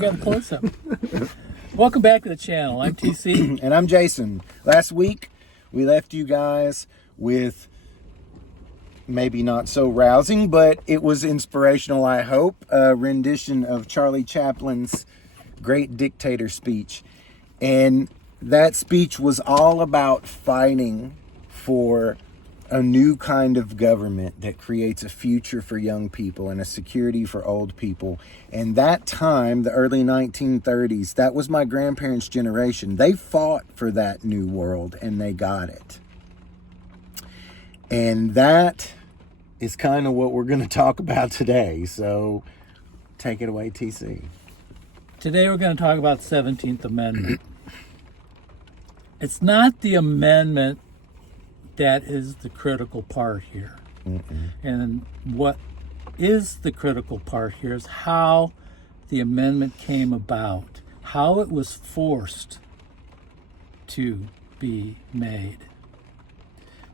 Got a close up. Welcome back to the channel. I'm TC. And I'm Jason. Last week, we left you guys with maybe not so rousing, but it was inspirational, I hope, a rendition of Charlie Chaplin's great dictator speech. And that speech was all about fighting for a new kind of government that creates a future for young people and a security for old people. And that time, the early 1930s, that was my grandparents' generation. They fought for that new world and they got it. And that is kind of what we're going to talk about today. So take it away, TC. Today we're going to talk about the 17th Amendment. It's not the amendment that is the critical part here. And what is the critical part here is how the amendment came about, how it was forced to be made.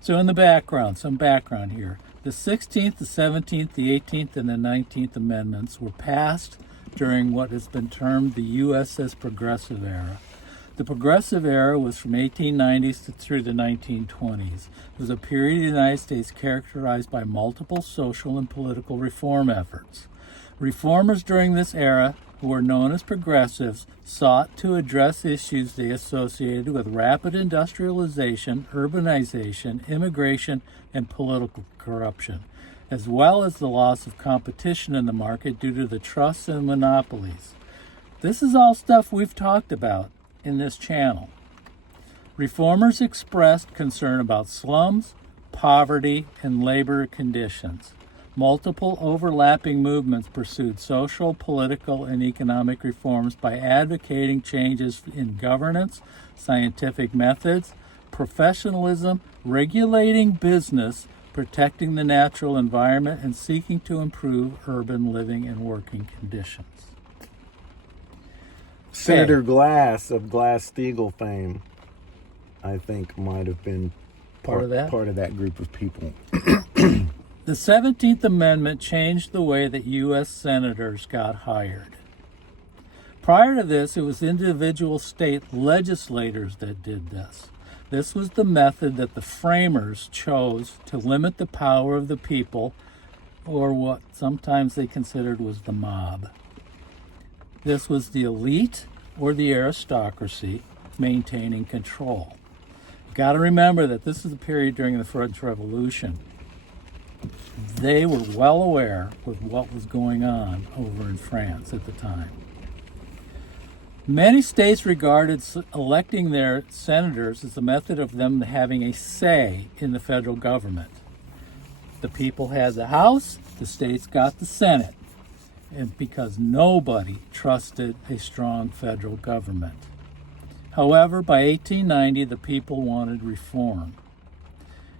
So in the background, some background here. The 16th, the 17th, the 18th, and the 19th Amendments were passed during what has been termed the USS Progressive Era. The Progressive Era was from 1890s through the 1920s. It was a period in the United States characterized by multiple social and political reform efforts. Reformers during this era, who were known as progressives, sought to address issues they associated with rapid industrialization, urbanization, immigration, and political corruption, as well as the loss of competition in the market due to the trusts and monopolies. This is all stuff we've talked about in this channel. Reformers expressed concern about slums, poverty, and labor conditions. Multiple overlapping movements pursued social, political, and economic reforms by advocating changes in governance, scientific methods, professionalism, regulating business, protecting the natural environment, and seeking to improve urban living and working conditions. Senator Glass of Glass-Steagall fame, I think, might have been part of that group of people. The 17th Amendment changed the way that U.S. senators got hired. Prior to this, it was individual state legislators that did this. This was the method that the framers chose to limit the power of the people, or what sometimes they considered was the mob. This was the elite or the aristocracy maintaining control. You've got to remember that this is the period during the French Revolution. They were well aware of what was going on over in France at the time. Many states regarded electing their senators as a method of them having a say in the federal government. The people had the House, the states got the Senate, and because nobody trusted a strong federal government. However, by 1890, the people wanted reform.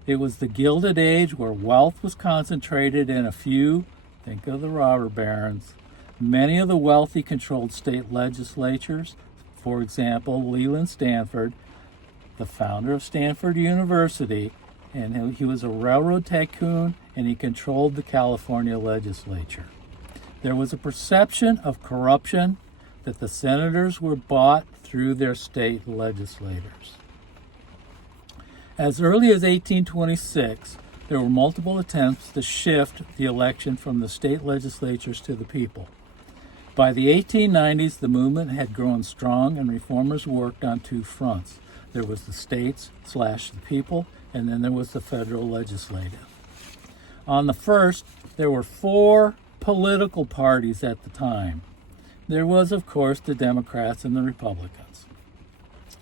It was the Gilded Age where wealth was concentrated in a few, think of the robber barons. Many of the wealthy controlled state legislatures. For example, Leland Stanford, the founder of Stanford University, and he was a railroad tycoon, and he controlled the California legislature. There was a perception of corruption that the senators were bought through their state legislators. As early as 1826, there were multiple attempts to shift the election from the state legislatures to the people. By the 1890s, the movement had grown strong and reformers worked on two fronts. There was the states/the people, and then there was the federal legislative. On the first, there were four political parties at the time. There was, of course, the Democrats and the Republicans.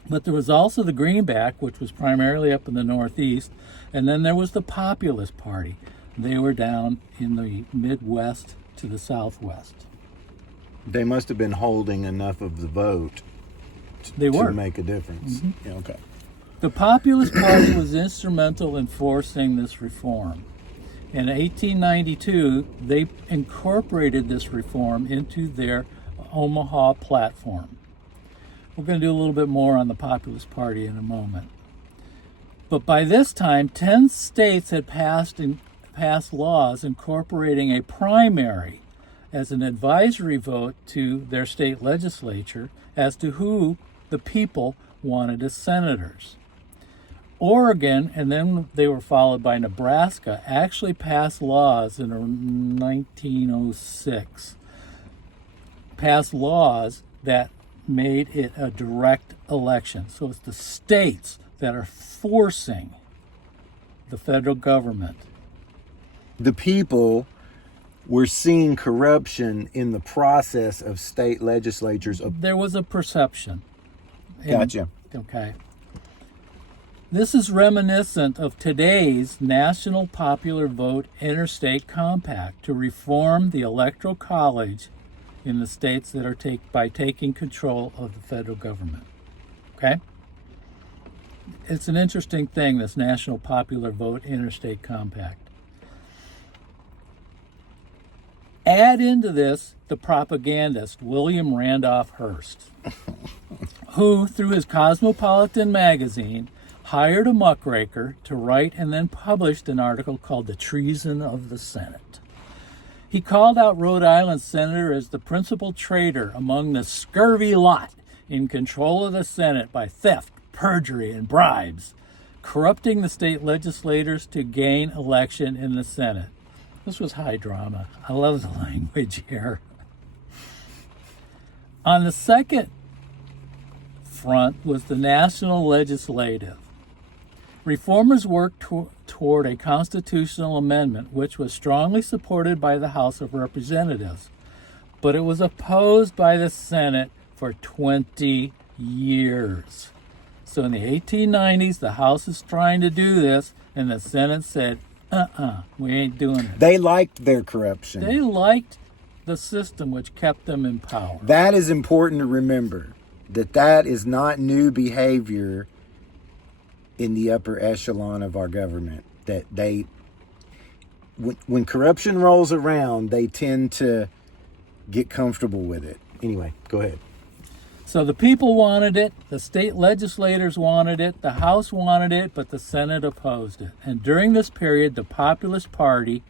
But there was also the Greenback, which was primarily up in the Northeast, and then there was the Populist Party. They were down in the Midwest to the Southwest. They must have been holding enough of the vote to make a difference. Mm-hmm. Yeah, okay. The Populist Party was instrumental in forcing this reform. In 1892, they incorporated this reform into their Omaha platform. We're going to do a little bit more on the Populist Party in a moment. But by this time, 10 states had passed laws incorporating a primary as an advisory vote to their state legislature as to who the people wanted as senators. Oregon, and then they were followed by Nebraska, actually passed laws in 1906, passed laws that made it a direct election. So it's the states that are forcing the federal government. The people were seeing corruption in the process of state legislatures. There was a perception. Gotcha. Okay. This is reminiscent of today's National Popular Vote Interstate Compact to reform the Electoral College in the states that are by taking control of the federal government. Okay? It's an interesting thing, this National Popular Vote Interstate Compact. Add into this the propagandist William Randolph Hearst, who, through his Cosmopolitan magazine, hired a muckraker to write and then published an article called The Treason of the Senate. He called out Rhode Island senator as the principal traitor among the scurvy lot in control of the Senate by theft, perjury, and bribes, corrupting the state legislators to gain election in the Senate. This was high drama. I love the language here. On the second front was the national legislative. Reformers worked toward a constitutional amendment which was strongly supported by the House of Representatives, but it was opposed by the Senate for 20 years. So in the 1890s, the House is trying to do this, and the Senate said, we ain't doing it. They liked their corruption. They liked the system which kept them in power. That is important to remember, that is not new behavior in the upper echelon of our government. That when corruption rolls around, they tend to get comfortable with it. Anyway, go ahead. So the people wanted it, the state legislators wanted it, the House wanted it, but the Senate opposed it. And during this period, the Populist Party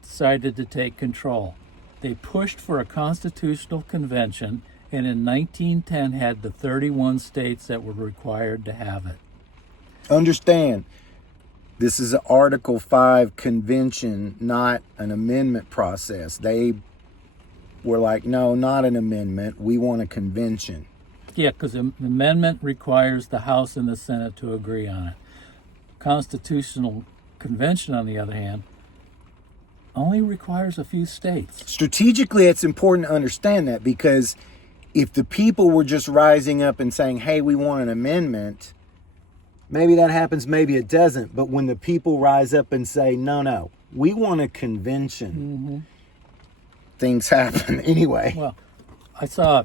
decided to take control. They pushed for a constitutional convention, and in 1910 had the 31 states that were required to have it. Understand, this is an Article 5 convention, not an amendment process. They were like, no, not an amendment. We want a convention. Yeah, because the amendment requires the House and the Senate to agree on it. Constitutional convention, on the other hand, only requires a few states. Strategically, it's important to understand that, because if the people were just rising up and saying, hey, we want an amendment, maybe that happens, maybe it doesn't. But when the people rise up and say, no, we want a convention, things happen anyway. Well, I saw,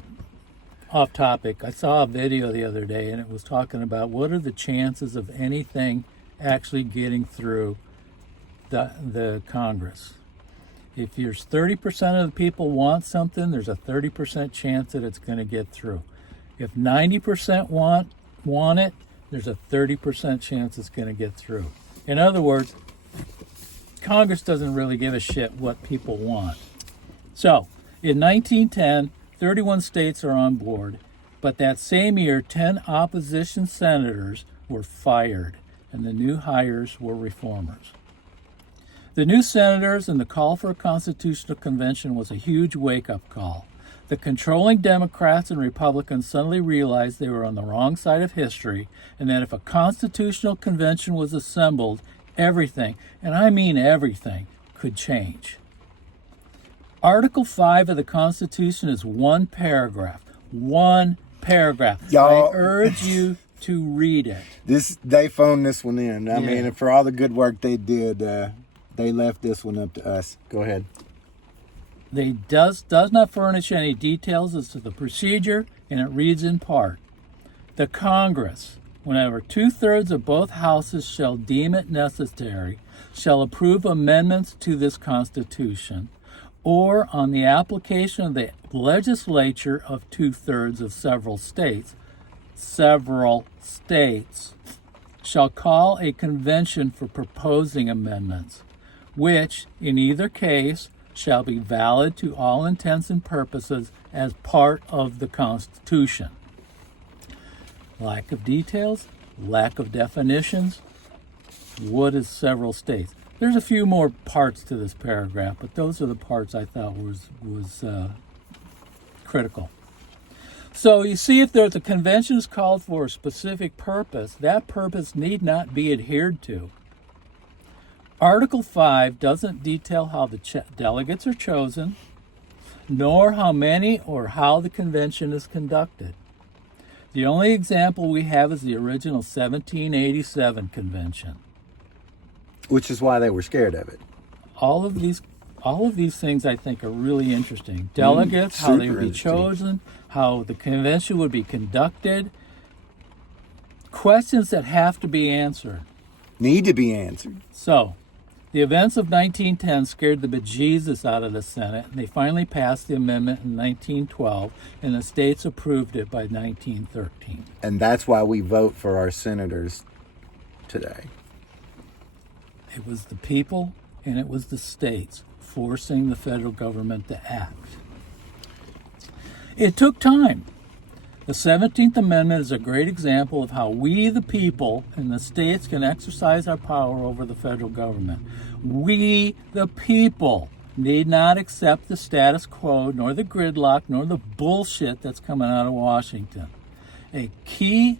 off topic, I saw a video the other day, and it was talking about what are the chances of anything actually getting through the Congress. If there's 30% of the people want something, there's a 30% chance that it's going to get through. If 90% want it, there's a 30% chance it's going to get through. In other words, Congress doesn't really give a shit what people want. So, in 1910, 31 states are on board, but that same year, 10 opposition senators were fired, and the new hires were reformers. The new senators and the call for a constitutional convention was a huge wake-up call. The controlling Democrats and Republicans suddenly realized they were on the wrong side of history, and that if a constitutional convention was assembled, everything, and I mean everything, could change. Article 5 of the Constitution is one paragraph. One paragraph. Y'all, I urge you to read it. They phoned this one in. I mean, for all the good work they did, they left this one up to us. Go ahead. They does not furnish any details as to the procedure, and it reads in part. The Congress, whenever 2/3 of both houses shall deem it necessary, shall approve amendments to this Constitution, or on the application of the legislature of 2/3 of several states, shall call a convention for proposing amendments, which, in either case, shall be valid to all intents and purposes as part of the Constitution. Lack of details, lack of definitions. What is several states? There's a few more parts to this paragraph, but those are the parts I thought was critical. So you see, if the convention is called for a specific purpose, that purpose need not be adhered to. Article 5 doesn't detail how the delegates are chosen, nor how many or how the convention is conducted. The only example we have is the original 1787 convention. Which is why they were scared of it. All of these things I think are really interesting. Delegates, how they would be chosen, how the convention would be conducted. Questions that have to be answered. Need to be answered. So, the events of 1910 scared the bejesus out of the Senate, and they finally passed the amendment in 1912, and the states approved it by 1913. And that's why we vote for our senators today. It was the people and it was the states forcing the federal government to act. It took time. The 17th Amendment is a great example of how we, the people, and the states can exercise our power over the federal government. We, the people, need not accept the status quo, nor the gridlock, nor the bullshit that's coming out of Washington. A key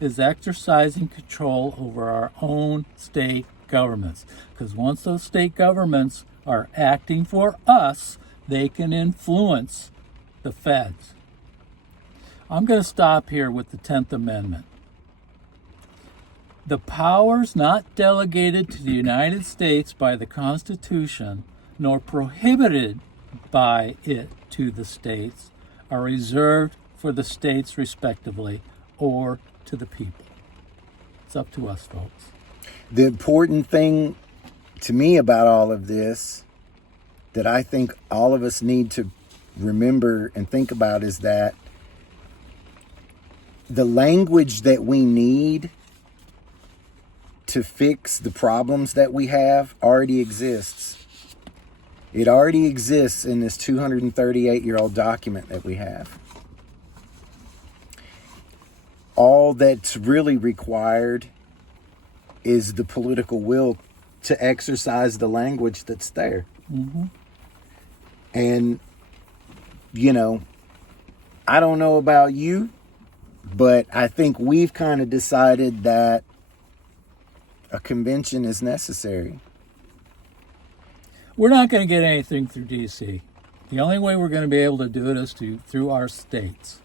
is exercising control over our own state governments. Because once those state governments are acting for us, they can influence the feds. I'm going to stop here with the 10th Amendment. The powers not delegated to the United States by the Constitution, nor prohibited by it to the states, are reserved for the states respectively, or to the people. It's up to us, folks. The important thing to me about all of this that I think all of us need to remember and think about is that the language that we need to fix the problems that we have already exists. It already exists in this 238-year-old document that we have. All that's really required is the political will to exercise the language that's there. Mm-hmm. And, you know, I don't know about you, but I think we've kind of decided that a convention is necessary. We're not going to get anything through D.C. The only way we're going to be able to do it is through our states.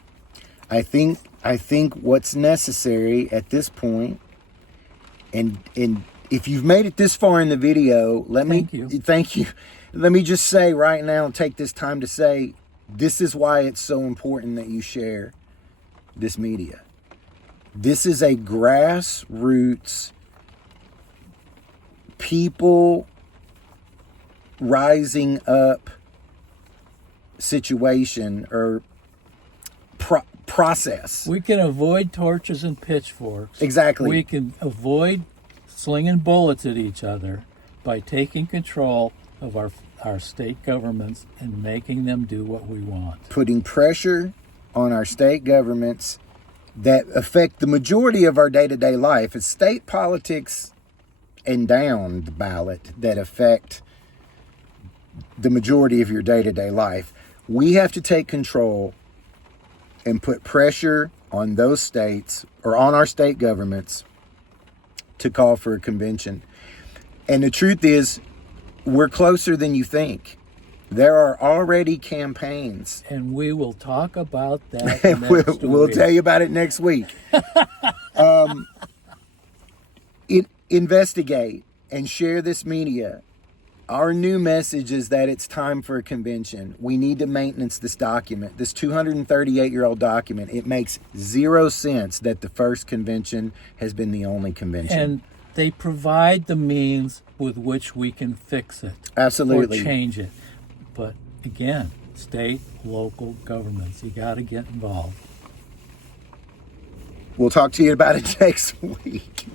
I think what's necessary at this point, and if you've made it this far in the video, thank you. Let me just say right now, and take this time to say, this is why it's so important that you share this media. This is a grassroots, people rising up situation or process. We can avoid torches and pitchforks. Exactly. We can avoid slinging bullets at each other by taking control of our state governments and making them do what we want. Putting pressure on our state governments that affect the majority of our day-to-day life. It's state politics and down the ballot that affect the majority of your day-to-day life. We have to take control and put pressure on those states or on our state governments to call for a convention. And the truth is, we're closer than you think. There are already campaigns. And we will talk about that next week. We'll tell you about it next week. Investigate and share this media. Our new message is that it's time for a convention. We need to maintenance this document, this 238-year-old document. It makes zero sense that the first convention has been the only convention. And they provide the means with which we can fix it. Absolutely. Or change it. But again, state, local governments, you got to get involved. We'll talk to you about it next week.